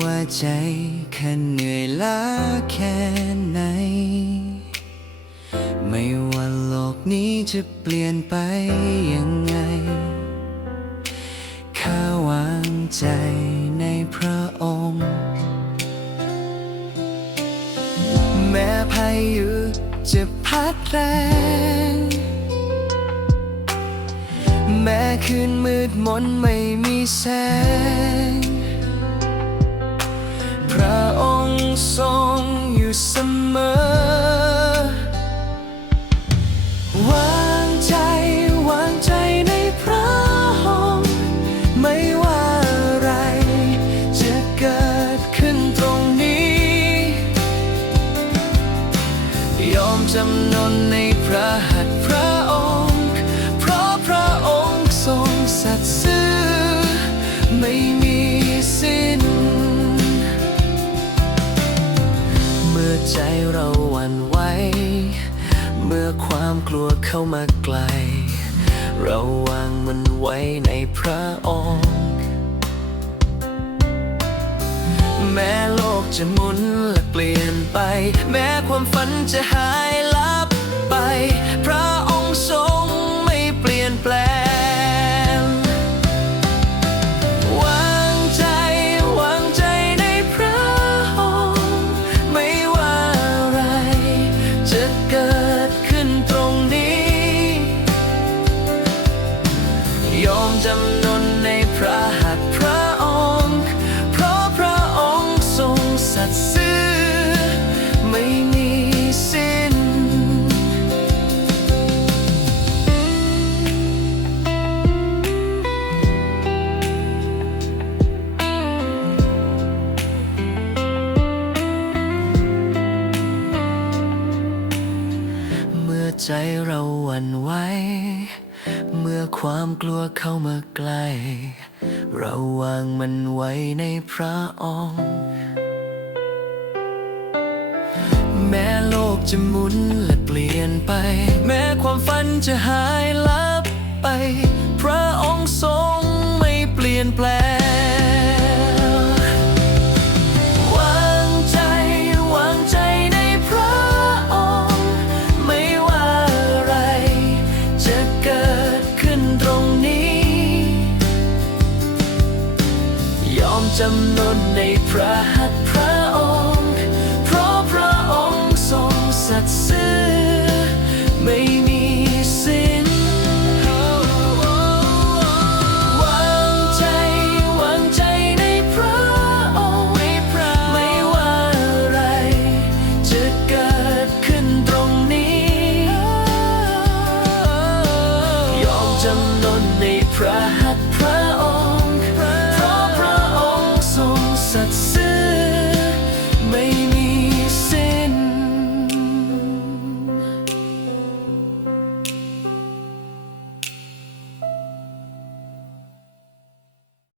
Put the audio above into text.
ว่าใจแค่เหนื่อยล้าแค่ไหน ไม่ว่าโลกนี้จะเปลี่ยนไปยังไง ข้าวางใจในพระองค์ แม้พายุจะพัดแรง แม้คืนมืดมนไม่มีแสง เสมอ วางใจ วางใจในพระองค์ไม่ว่าอะไร จะเกิดขึ้นตรงนี้ ยอมจำนนในพระหัตถ์พระองค์ ใจเราหวั่นไหวเมื่อความกลัวเข้ามาไกล เราวางมันไว้ในพระองค์แม้โลกจะหมุนและเปลี่ยนไป แม้ความฝันจะหายลับไป ใจเราหวั่นไหวเมื่อความกลัวเข้ามาใกล้เราวางมันไว้ในพระองค์ แม้โลกจะหมุนและเปลี่ยนไป แม้ความฝันจะหายลับไป พระองค์ทรงไม่เปลี่ยนแปลง จำนนในพระหัตถ์พระองค์ เพราะพระองค์ทรงสัตย์ซื่อไม่มีสิ้นวางใจวางใจในพระองค์ไม่ว่าอะไร จะเกิดขึ้นตรงนี้ ยอมจำนนในพระหั such